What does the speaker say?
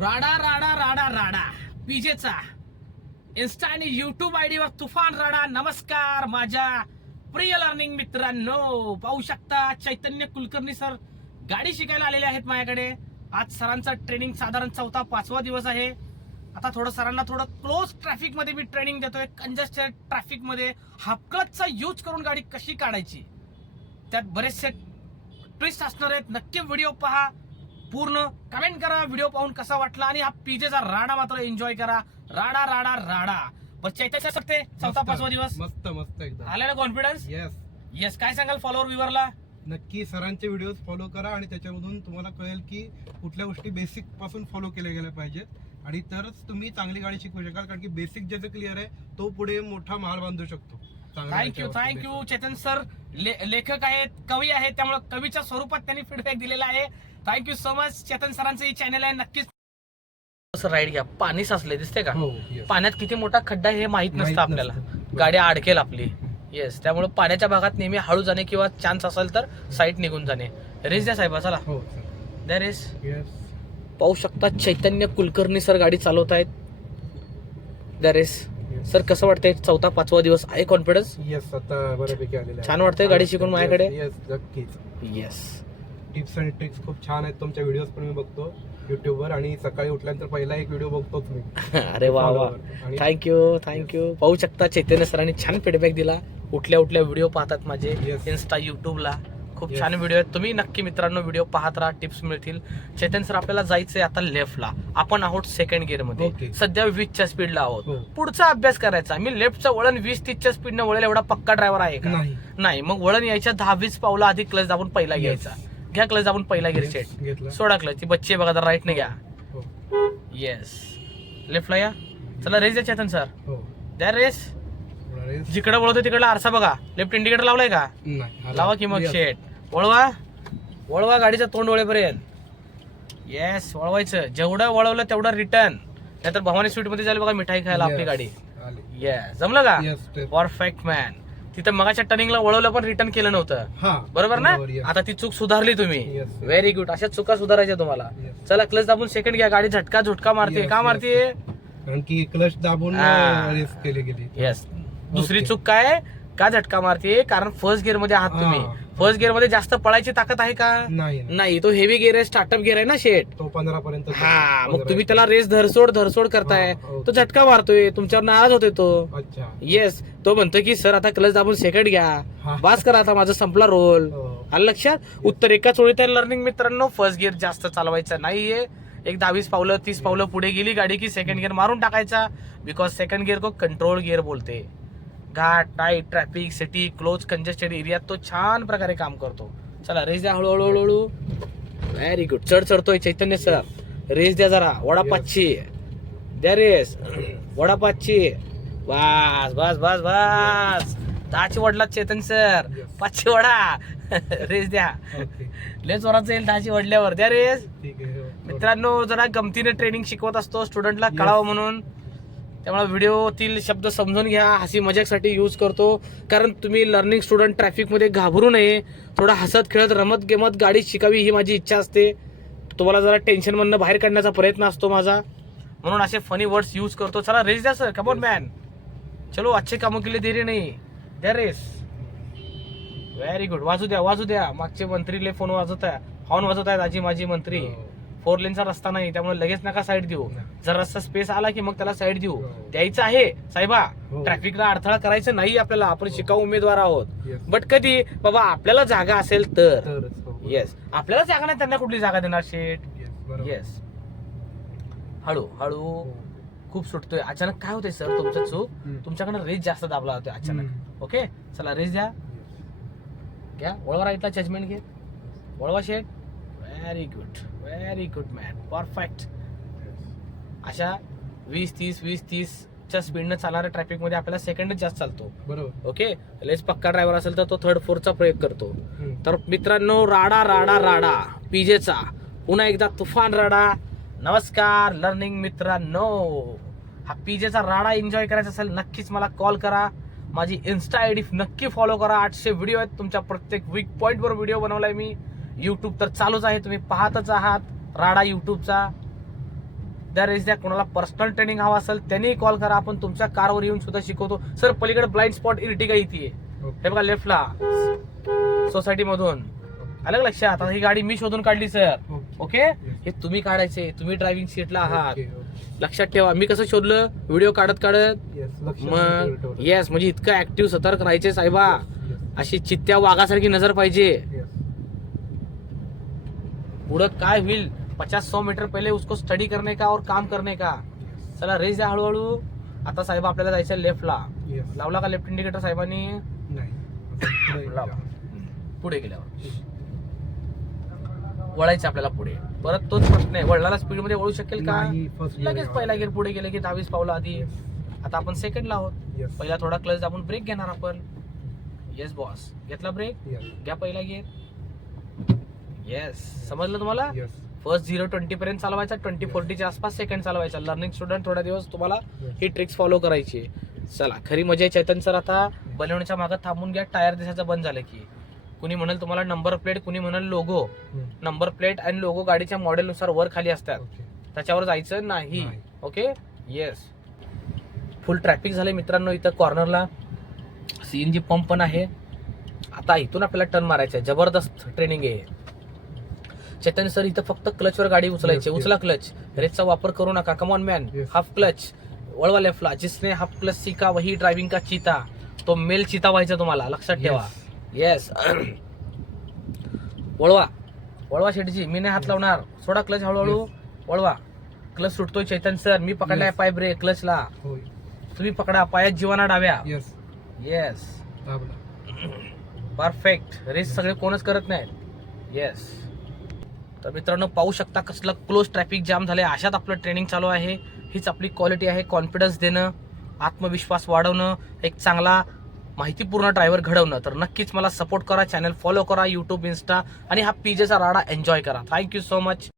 राडा राडा राडा राडा. पीजेचा. इन्स्टा आणि युट्यूब आयडी वर तुफान राडा. नमस्कार माझ्या प्रिय लर्निंग मित्रांनो. पाहू शकता चैतन्य कुलकर्णी सर गाडी शिकायला आलेले आहेत माझ्याकडे. आज सरांचं ट्रेनिंग साधारण चौथा पाचवा दिवस आहे. आता थोडं सरांना थोडं क्लोज ट्रॅफिकमध्ये मी ट्रेनिंग देतोय. कंजेस्टेड ट्रॅफिकमध्ये हाफकलचा यूज करून गाडी कशी काढायची? त्यात बरेचसे ट्विस्ट असणार आहेत. नक्की व्हिडिओ पहा. पूर्ण कमेंट करा व्हिडिओ पाहून कसा वाटला आणि हा पीजेचा राडा मात्र एन्जॉय करा. राडा राडा राडा. चैतन्य सकते चौथा पाचवा दिवस? मस्त मस्त एकदम. आला ना कॉन्फिडन्स येस येस काय सांगाल फॉलोअर व्ह्युअरला नक्की सरांचे व्हिडिओ फॉलो करा आणि त्याच्यामधून तुम्हाला कळेल की कुठल्या गोष्टी बेसिकपासून फॉलो केल्या गेल्या पाहिजेत. आणि तरच तुम्ही चांगली गाडी शिकू शकाल कारण की बेसिक ज्याचं क्लिअर आहे तो पुढे मोठा माल बांधू शकतो. Thank you thank you. चेतन सर लेखक आहेत कवी आहेत त्यामुळे कवीच्या स्वरूपात त्यांनी फीडबॅक दिलेला आहे. थँक्यू सो मच चेतन सरांचं हे चॅनल आहे नक्कीच. राईड घ्या. पाणी साचले दिसते का? हो yes. पाण्यात किती मोठा खड्डा आहे हे माहीत माहीत नसतं आपल्याला. नसतं. गाडी अडकेल आपली. येस त्यामुळे पाण्याच्या भागात नेहमी हळू जाणे किंवा चान्स असेल तर साईड निघून जाणे. रेस द्या साहेबा चला. हो द्या रेस येस पाहू शकता चैतन्य कुलकर्णी सर गाडी चालवत आहेत. द्या रेस सर कसं वाटतंय? चौथा पाचवा दिवस आहे कॉन्फिडन्स येस आता बऱ्यापैकी आलेले छान वाटतंय गाडी शिकून माझ्याकडे? येस नक्कीच. येस टिप्स आणि ट्रिक्स खूप छान आहेत. तुमच्या व्हिडिओज पण मी बघतो युट्यूबवर आणि सकाळी उठल्यानंतर पहिला एक व्हिडिओ बघतोच मी. अरे वा वा. आणि थँक्यू थँक्यू पाहू शकता चैतन्य सरांनी छान फीडबॅक दिला. उठल्या उठल्या व्हिडिओ पाहतात माझे Yes. इन्स्टा युट्यूबला खूप Yes. छान व्हिडिओ आहेत. तुम्ही नक्की मित्रांनो व्हिडिओ पाहत राहा टिप्स मिळतील. चैतन्य सर आपल्याला जायचंय आता लेफ्टला आपण आहोत सेकंड गिअरमध्ये. Okay. सध्या वीसच्या स्पीडला आहोत. हो. पुढचा अभ्यास करायचा. मी लेफ्टचं वळण वीस तीसच्या स्पीडनं वळेल एवढा पक्का ड्रायव्हर आहे का? नाही. नाही. मग वळण यायच्या दहा वीस पावलं आधी क्लच दाबून पहिला Yes. घ्यायचा. घ्या क्लच दाबून पहिला गिअर सेट सोडा क्लच ती बच्ची बघा जरा राईटने घ्या. हो. येस लेफ्टला या. चला रेस द्या चेतन सर हो. द्या रेस जिकडे वळवतो तिकडला आरसा बघा. लेफ्ट इंडिकेटर लावलाय का? नाही. लावा की मग. शेट वळवा. वळवा गाडीचं तोंड वळेपर्यंत. येस वळवायचं. जेवढं वळवलं तेवढं रिटर्न नाहीतर भवानी स्वीटमध्ये जाईल बघा मिठाई खायला आपली. गाडी. येस जमलं का. परफेक्ट मॅन तिथं मगाच्या टर्निंगला वळवलं पण रिटर्न केलं नव्हतं हा बरोबर ना. आता ती चूक सुधारली तुम्ही. व्हेरी गुड अशा चुका सुधारायच्या तुम्हाला. चला क्लच दाबून सेकंड घ्या गाडी झटका झुटका मारते का. मारते कारण की क्लच दाबून. रेस केली गेली येस दुसरी. चूक काय का झटका मारते कारण फर्स्ट गिअरमध्ये आहात तुम्ही. फर्स्ट गिअरमध्ये जास्त पळायची ताकद आहे का? नाही तो हेवी गिअर आहे स्टार्टअप गिअर आहे ना शेट तो पंधरा पर्यंत हा मग तुम्ही त्याला रेस धरसोड धरसोड करताय. हा. तो झटका मारतोय तुमच्यावर नाराज होतोय तो. अच्छा. येस तो म्हणतो की सर आता क्लच दाबून सेकंड घ्या. बास करा आता माझा संपला रोल हो. आलं लक्षात? उत्तर एकाच ओळीत आहे लर्निंग मित्रांनो. फर्स्ट गिअर जास्त चालवायचं नाहीये. एक दहावीस पावलं तीस पावलं पुढे गेली गाडी की सेकंड गिअर मारून टाकायचा. बिकॉज सेकंड गिअर को कंट्रोल गिअर बोलते. घाट tight traffic city close congested एरियात तो छान प्रकारे काम करतो. चला रेस द्या हळूहळू हळूहळू. व्हेरी गुड चढ चढतोय चैतन्य सर. रेस द्या जरा. वडा. पाचशे द्या रेस वडा पाचशे बस बस बस बस. दहाची वडला चेतन सर. पाचशे वडा. रेस द्या. लय जोरात जाईल दहाची वडल्यावर. द्या रेस. मित्रांनो जरा गमतीने ट्रेनिंग शिकवत असतो. स्टुडंटला. कळावं म्हणून. त्यामुळे व्हिडिओतील शब्द समजून घ्या. हसी मजाकसाठी यूज करतो. कारण तुम्ही लर्निंग स्टुडंट ट्रॅफिकमध्ये घाबरू नये. थोडा हसत खेळत रमत गेमत गाडी शिकावी ही माझी इच्छा असते. तुम्हाला जरा टेन्शनमधनं बाहेर काढण्याचा प्रयत्न असतो माझा. म्हणून असे फनी वर्ड्स यूज करतो. चला रेस द्या सर कमोन मॅन चलो अच्छे कामं केले देरी नाही. द्या रेस. व्हेरी गुड वाजू द्या वाजू द्या. मागचे मंत्रीले फोन वाजवत आहे हॉर्न वाजवत आहेत आजी माझी मंत्री. हो. फोर लेनचा रस्ता नाही त्यामुळे लगेच नका साईड देऊ. जर रस्ता स्पेस आला की मग त्याला साईड देऊ. हो. द्यायचं आहे. साहेबा हो. ट्रॅफिकला अडथळा करायचं नाही आपल्याला. आपण शिकाऊ उमेदवार आहोत. बट कधी? बाबा आपल्याला जागा असेल तर. तरच हो. येस आपल्याला जागा नाही त्यांना कुठली जागा देणार शेट. येस हळू हळू. हो. खूप सुटतोय. अचानक काय होतंय सर तुमचं चूक. तुमच्याकडे रेस जास्त दाबला होतोय अचानक. ओके चला रेस द्या. घ्या. वळवा राईटला जजमेंट घे. वळवा शेट very good very good man perfect. अशा वीस तीस वीस तीस च्या स्पीडनं चालणाऱ्या ट्रॅफिकमध्ये आपल्याला सेकंडच जास्त चालतो. बरोबर. ओके लेस पक्का ड्रायव्हर असेल तर तो थर्ड फोरचा प्रयोग करतो. तर मित्रांनो राडा राडा राडा पीजेचा. पुन्हा एकदा तुफान राडा. नमस्कार लर्निंग मित्रांनो. हा पीजेचा राडा एन्जॉय करायचा असेल नक्कीच मला कॉल करा. माझी इन्स्टा आय डी नक्की फॉलो करा. आठशे व्हिडिओ आहेत. तुमच्या प्रत्येक वीक पॉईंटवर व्हिडिओ बनवलाय मी. युट्यूब तर चालूच आहे. तुम्ही पाहतच आहात. राडा युट्यूबचा द्या रेस द्या कोणाला पर्सनल ट्रेनिंग हवा असेल त्यांनी कॉल करा. आपण तुमच्या कारवर येऊन सुद्धा शिकवतो. सर पलीकडे ब्लाइंड स्पॉट इर्टिगा येते हे बघा लेफ्टला सोसायटी मधून. आलं लक्षात? आता ही गाडी मी शोधून काढली सर ओके हे तुम्ही काढायचे. तुम्ही ड्रायव्हिंग सीटला आहात. लक्षात ठेवा. मी कसं शोधलं? व्हिडिओ काढत काढत. मग येस म्हणजे इतकं ऍक्टिव्ह सतर्क राहायचे साहेबा. अशी चित्त्या वाघासारखी नजर पाहिजे. पुढं काय होईल पचास सौ मीटर पहिले उसको स्टडी करने का और काम करने का. चला रेस द्या हळूहळू. आता साहेब आपल्याला जायचं लेफ्टला लावला का लेफ्ट इंडिकेटर साहेबांनी. पुढे गेल्यावर. वळायचं आपल्याला पुढे. परत तोच प्रश्न आहे. वळणाला स्पीडमध्ये वळू शकेल का? लगेच पहिला गेअर पुढे गेले की दहावीस पावलं आधी. आता आपण सेकंडला आहोत. पहिला थोडा क्लच आपण ब्रेक घेणार आपण. येस बॉस घेतला ब्रेक घ्या पहिला गेअर येस समजलं तुम्हाला? फर्स्ट झिरो ट्वेंटी पर्यंत चालवायचा ट्वेंटी फोर्टीच्या आसपास सेकंड चालवायचा. लर्निंग स्टुडंट थोड्या दिवस तुम्हाला ही ट्रिक्स फॉलो करायची. चला खरी मजा आहे चैतन सर आता बनवण्याच्या मागे थांबून घ्या. टायर दिसायचं बंद झालं की. कुणी म्हणाल तुम्हाला नंबर प्लेट कुणी म्हणाल लोगो नंबर प्लेट आणि लोगो गाडीच्या मॉडेलनुसार वर खाली असतात. त्याच्यावर जायचं नाही. नाही. ओके येस फुल ट्रॅफिक झाले मित्रांनो इथं कॉर्नरला सीएनजी पंप पण आहे. आता इथून आपल्याला टर्न मारायचं आहे जबरदस्त ट्रेनिंग आहे. चेतन सर इथं फक्त क्लचवर गाडी उचलायची. उचला क्लच. रेसचा वापर करू नका. Come on man. हाफ क्लच वळवा लेफ्टला जिसने हाफ क्लच सीखा वही ड्रायव्हिंग का चीता. तो मेल चिता व्हायचा तुम्हाला. लक्षात ठेवा. येस वळवा. वळवा शेटजी मी नाही हात लावणार. सोडा क्लच हळूहळू. वळवा. क्लच सुटतोय चैतन सर. मी पकडलाय. पाय ब्रेक क्लचला तुम्ही पकडा. पायात जीवाना डाव्या. येस येस परफेक्ट रेस सगळे कोणच करत नाहीत. येस तर मित्रांनो पाहू शकता कसलं क्लोज ट्रॅफिक जाम झालं आहे अशात आपलं ट्रेनिंग चालू आहे. हीच आपली क्वालिटी आहे कॉन्फिडन्स देणं आत्मविश्वास वाढवणं एक चांगला माहितीपूर्ण ड्रायव्हर घडवणं. तर नक्कीच मला सपोर्ट करा चॅनल फॉलो करा यूट्यूब इन्स्टा आणि हा पीजेचा राडा एन्जॉय करा. Thank you so much